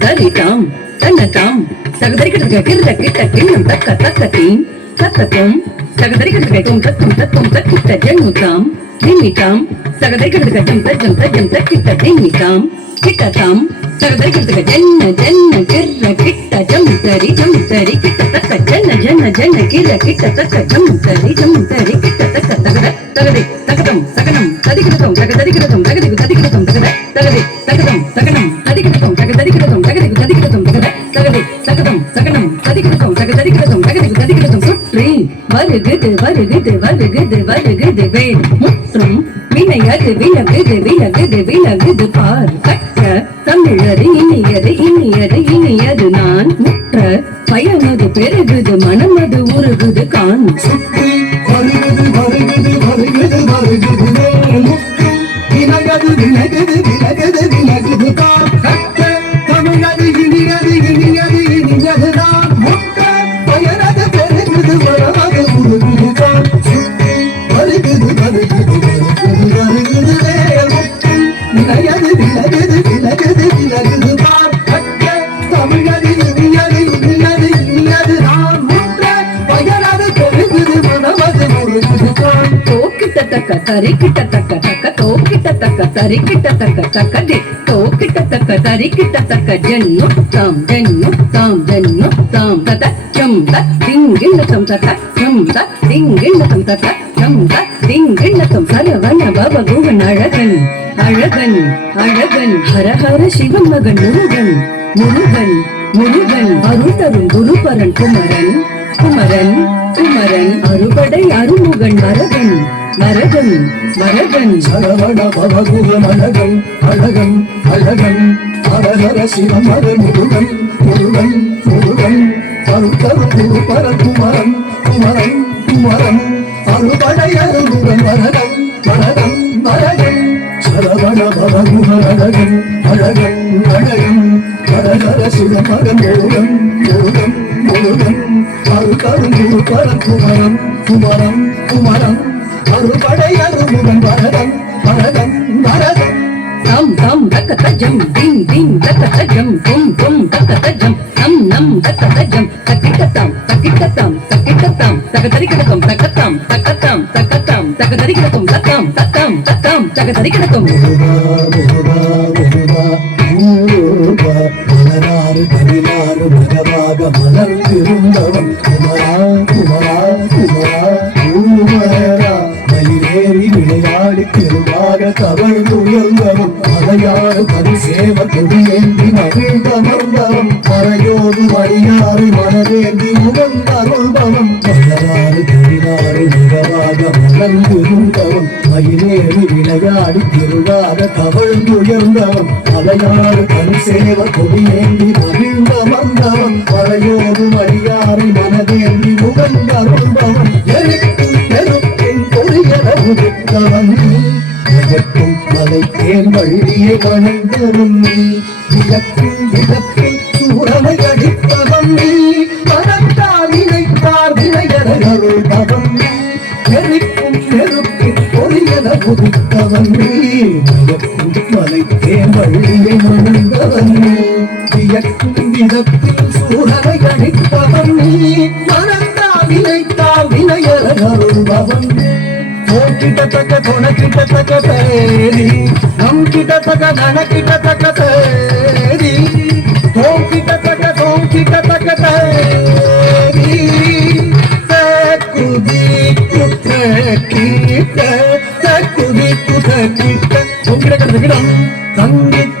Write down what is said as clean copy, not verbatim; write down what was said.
தரிதாம் தன்னதாம் சகதரிக்கிறதுக்கு கிட்ட கிட்ட கிண்ணம் தக்க தக்கத்தீம் தக்கத்தும் சகதரிக்கிறதுக்கு தும் தத்தும் தத்தும் தக்கிட்ட ஜன்முதாம் நிமிதாம் சகதரிக்கிறதுக்கு ஜம் தஜம் தஜம் தக்கிட்ட நிமிதாம் கிட்டதாம் சகதரிக்கிறதுக்கு ஜன்ன ஜன்ன கிர்ர கிட்ட ஜம் தரி கிட்ட தக்க ஜன்ன ஜன்ன ஜன்ன கிர்ர கிட்ட தக்க ஜம் தரி கிட்ட தக்க தகத தகதி தகதம் சகனம் ததிகிடதும் தகதரிக்கிறதும் தகதி ததிகிடதும் தகத தகதி தகதம் சகனம் ததிகிடதும் தகதரிக்கிறதும் தகதி ததிகிடதும் தகத தகதி தகதம் சகனம் ததிகிடதும் தகதரிக்கிறதும் தகதி ததிகிடதும் சுற்றி வருகுது வருகுது வருகுது வருகுது வேல் முற்றும் வினையது விலகுது விலகுது விலகுது பார் கற்ற தமிழரு இனியது இனியது இனியது நான் முற்ற பயனது பெருகுது மனமது உருகுது கான் சுற்றி வருகுது வருகுது வருகுது வருகுது வேல் முற்றும் விலகுது விலகுது விலகுது விலகுது பார் கற்ற தமிழரு இனியது இனியது இனியது நான் முற்ற பயனது பெருகுது மனமது உருகுது கான் சுற்றி வருகுது வருகுது வருகுது வருகுது வேல் முற்றும் விலகுது விலகுது விலகுது விலகுது பார் கற்ற தமிழரு இனியது இனியது இனியது நான் முற்ற பயனது பெருகுது மனமது உருகுது கான் தோக்கிட்ட தக்க தரிக்கிட்ட தக்க தக்க தோக்கிட்ட தக்க தரிக்கிட்ட தக்க தக்க தி தோக்கிட்ட தக்க தரிக்கிட்ட தக்க ஜன்னு தாம் தத ஜம் தத் திங்கிண்ணதம் தத ஜம் தத் திங்கிண்ணதம் தத ஜம் தத் திங்கிண்ணதம் சரவண பவ குகன் அழகன் அழகன் அழகன் ஹரஹர சிவன் மகன் முருகன் முருகன் முருகன் அருள் தரும் குருபரன் குமரன் குமரன் குமரன் அறுபடை அருமுகன் வரகன் வரகன் வரகன் சரவண பவகுகன் அழகன் அழகன் அழகன் ஹரஹர சிவன் மகன் முருகன் முருகன் முருகன் அருள்தரும் குருபரன் குமரன் குமரன் குமரன் அறுபடை அருமுகன் வரகன் வரகன் வரகன் சரவண பவகுகன் அழகன் அழகன் அழகன் ஹரஹர சிவன் மகன் முருகன் முருகன் முருகன் அருள்தரும் குருபரன் குமரன் குமரன் குமரன் அறுபடை அருமுகன் வரதன் வரதன் வரதன் தம் தம் தக்க தஜம் திங் திங் தக்க தஜம் தும் தும் தக்க தஜம் நம் நம் தக்க தஜம் தக்கிட்டதாம் தக்கிட்டதாம் தக்கிட்டதாம் தகதரிக்கிடதும் தக்கத்தாம் தக்கத்தாம் தக்கத்தாம் தகதரிக்கிடதும் தக்காம் தக்காம் தக்காம் தகதரிக்கிடதும் மலராறு தமிழாறு மதமாக மலர்ந்திருந்தவன் குமரா குமரா குமரா குமரா மயிலேறி விளையாடி திருவாக தவழ்ந்து உயர்ந்தவன் மலையாறு பரிசேவ கொடியேந்தி மகிழ்ந்தமர்ந்தவன் மறையோடு மணியாறு மனதேந்தி உகந்தருள்பவன் மலராறு தமிழாறு மிகவாக மலர்ந்திருந்தவன் மயிலேறி விளையாடி திருவாக தவழ்ந்து உயர்ந்தவன் மலையாறு பரிசேவ கொடியேந்தி மகிழ்ந்தமர்ந்தவன் மறையோடு மணியாறு மனதேந்தி உகந்தருள்பவன் உதித்தவன் உயர்த்தும் மலை தேன் வழியை வணங்கவன் நீ விளக்கில் விளக்கில் சூரமை அடிப்பவன் நீ மனத்தால் நினைத்தார் விளையருள்பவன் நீ நெருக்கும் நெருப்பில் பொறியன உதித்தவன் நீ உயர்த்தும் மலை தேன் வழியை வணங்கவன் நீ விளக்கும் விளக்கில் சூரமை அடிப்பவன் நீ மனத்தால் நினைத்தார் விளையருள்பவன் நீ கிட்ட தக்க துணக்கிட்ட தக்க தேதி நம் கிட்ட தக்க நனக்கிட்ட தக்க தேதி தோம் கிட்ட தக்க தேதி தக்குதி குத்த கிட்ட தக்குதி குத்த கிட்ட உங்கிட்ட கிடம் சங்கீத